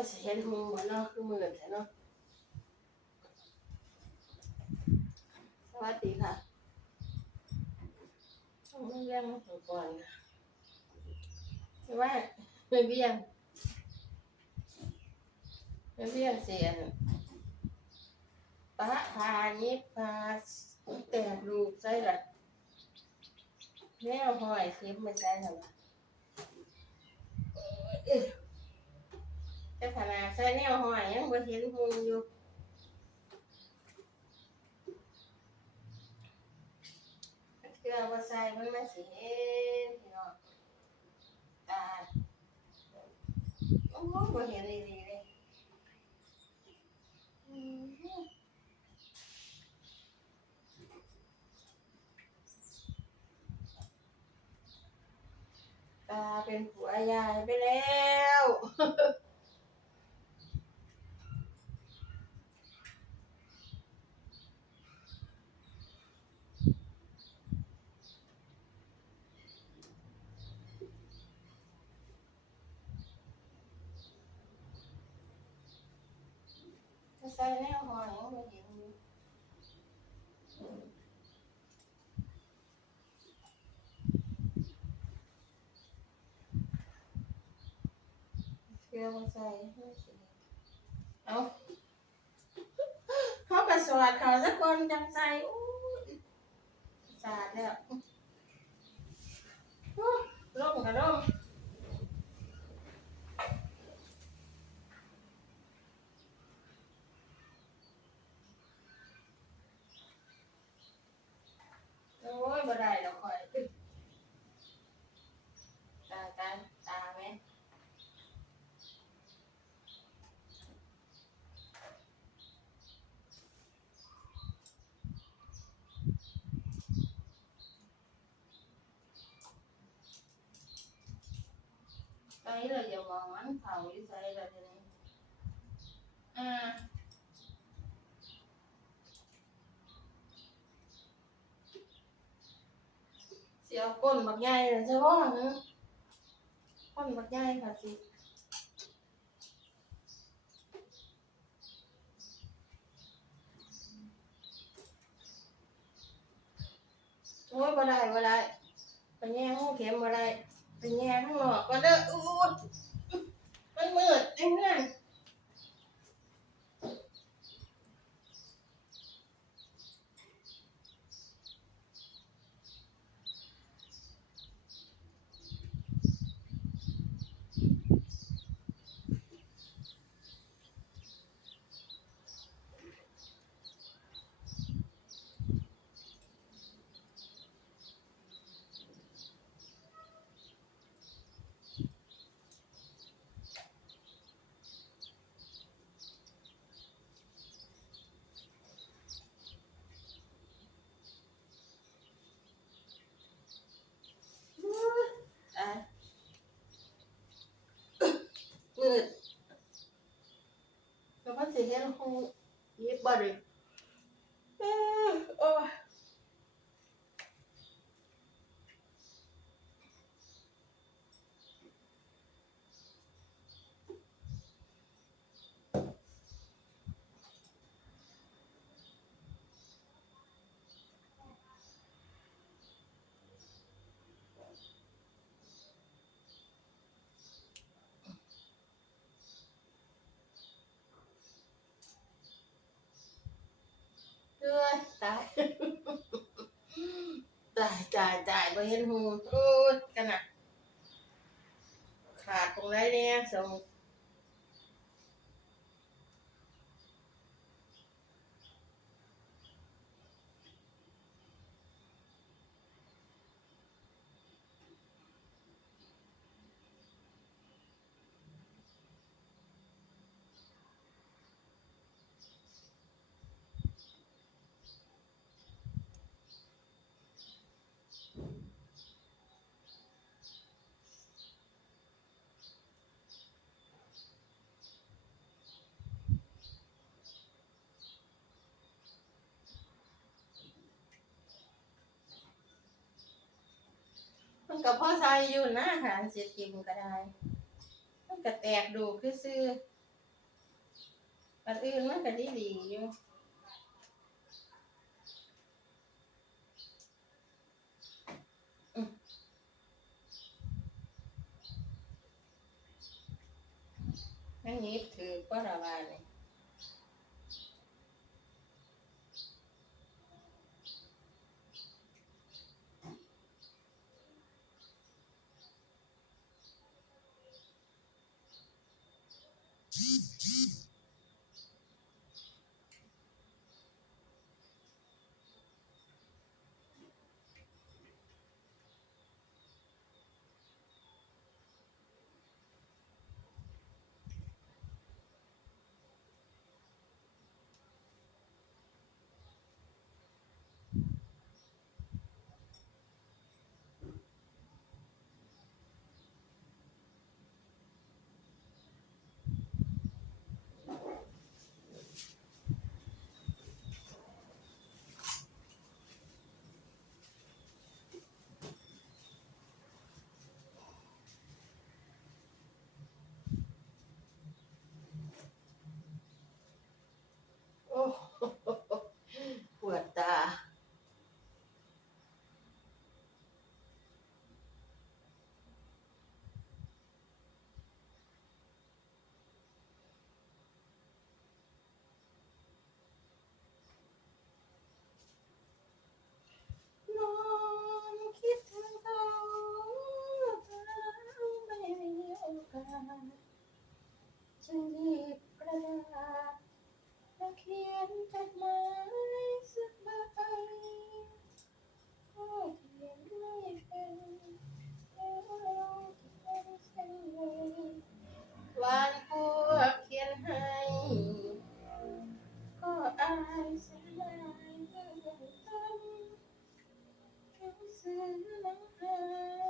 ยสิเห็นหงบ่เนาะคือมืดแท้เนาะสวัสดีค่ะต้องเรื่องมาก่อนนะใช่ว่าไม่เบี้ยงไม่เบี้ยงเสียนปะพายิพาแต่ลูกใส่หละแมวหอยเข็มไม่ใช่หรอวะเอ้ยแต่ขนาดใส่แนวหอยยังบ่เห็นหงอยู่เชื่อว่าใส่มันไม่สิเห็นพี่น้องตาโอ้โหบ่เห็นเลยดีเลยตาเป็นผัวยายไปแล้ว จะใส่แนวหอยยังบ่เห็นอยู่เชื่อว่าใส่ไม่สิเอาเขากระสวดเขาสักคนจังใส่อู้สาดแล้วอู้ร่มกระร่มโอ้ยบ่ได้ดอกข่อยตาตาตาไหม ไปเลยอย่ามองมันเขาอยู่ใส่เลยทีนี้อ่าเสียก้นบักใหญ่ เลยใช่ป่ะฮะก้นบักใหญ่ค่ะสิโอ้ยบ่ได้บ่ได้ไปแย่งหมบ่ได้ไปแง่ข้างนอกก็เด้ออู้มันมืดจริงเลย อะมืดแล้วมันสิเห็นหูยิบบ่ได้เอ้อโอ้ยเอ้ยตาย ต จ่ายตายบ่เห็นหูโอ้ยกันนะขาดตรงไหนเนี่ยส่ง กับพ่อใส่อยู่นะค่ะเสียกิมก็ได้มันก็แตกดูคือซื้ออันอื่นมันก็ดีดีอยู่นั่นนี้ถือก็ระบายเลย โอ้โหปวดตา นอนคิดถึงเขาแต่ไม่มีโอกาส จึงหยิบกระดาษและเขียนจดหมายสักใบก็เขียนไม่เป็นแล้วจะเป็นเช่นไรวานพวกเขียนให้ ก็อายเสียดายเพื่อนต้นหนังสือหนังหาเ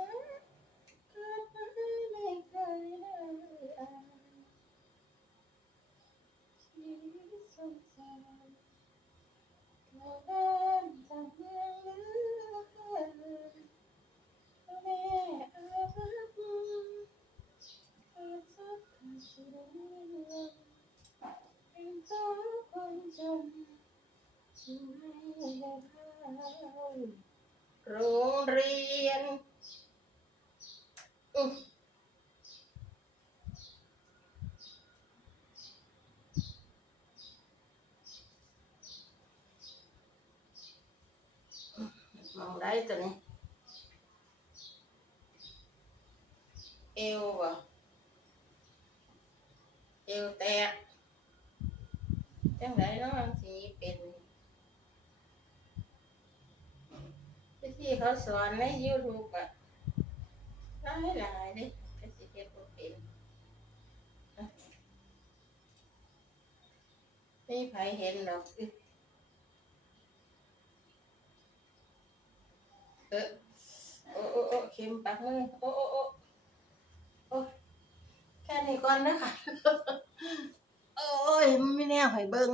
โรงเรียนอื มมองได้ตัวนี้ เอวบ่เอวแตกจังไดเนาะสิเป็นที่เขาสอนใน YouTube อะหลายหลายด้ก็สิเฮ็ดบ่เป็นอะไม่มีไผเห็นดอก เออโอ้โอ้โอ้เข็มปักมือโอ้โอ้โอ้โอ้แค่นี้ก่อนนะคะโอ้ยไม่แน่หอยเบิ้ง